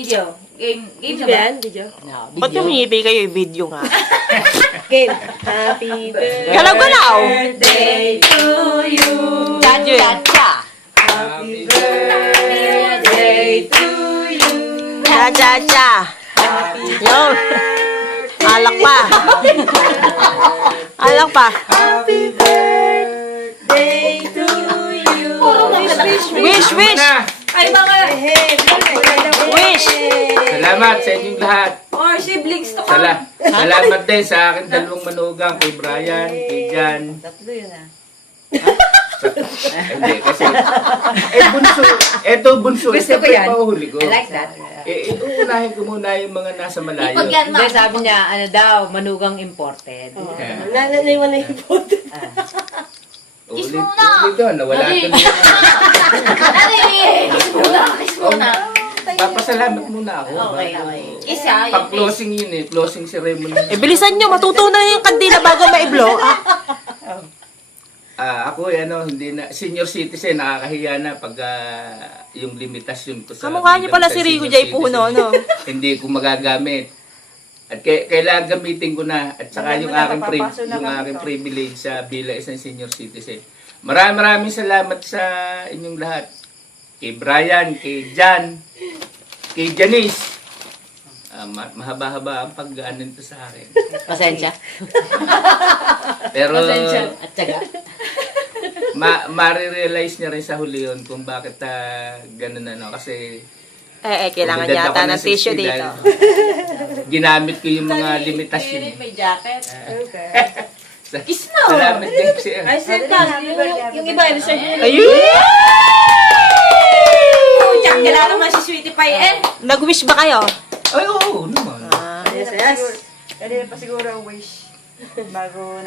Video. Game Video na ba ba? yan? Video? Ba't humihipi kayo yung video nga? Game. Happy birthday. Galaw-galaw! to you. Cha-cha-cha! Happy birthday to you. Cha-cha-cha! Yun! Alak pa! Alak pa! Happy birthday to you. Wish, wish! Ay, mga! Wish! Salamat sa inyong lahat. Or siblings to come. Salamat din sa akin dalawang manugang, kay Brian, kay Jan. Tatlo yun ah. Hindi, kasi, bunso, eto bunso, Gusto ko siyempre yan. pauhuli ko. I like that. Uunahin ko muna yung mga nasa malayo. Ipag yan, Hindi, ma. sabi niya, ano daw, manugang imported. Nananiwan na yung photo. Kiss Ulit, muna. ulit doon, nawala Dali. ko na. Dali! Kiss muna, kiss muna. Papasalamat muna ako. Okay, okay. Isa, yung Pag-closing yun eh, closing ceremony. Bilisan nyo, matutunan yung kandila bago maiblo. Ako, hindi na, senior citizen, nakakahiya na pag yung limitasyon ko sa... Kamukha niyo pala si senior Rico J. citizen. Puno, no? Hindi ko magagamit. At kailangan gamitin ko na. At saka yung aking privilege sa bilang isang senior citizen. Maraming salamat sa inyong lahat. Kay Brian, kay Jan, kay Janice. Mahaba-haba ang pag-ano nito sa akin. Pasensya. Pero At saka. marirealize niya rin sa huli yun kung bakit ganun kasi Kailangan umidad yata ako ng tissue 60 dito. dahil ginamit ko yung mga limitasyon. may jacket. Okay. Kiss na. Salamat din kasi. Ay, sir, yung iba, i-reserve nyo. Ayun! Tsak, kailangan naman si Sweetie Pie eh. Nag-wish ba kayo? Ay, oo naman. Yes, yes. Kanina pa siguro ang wish. Bago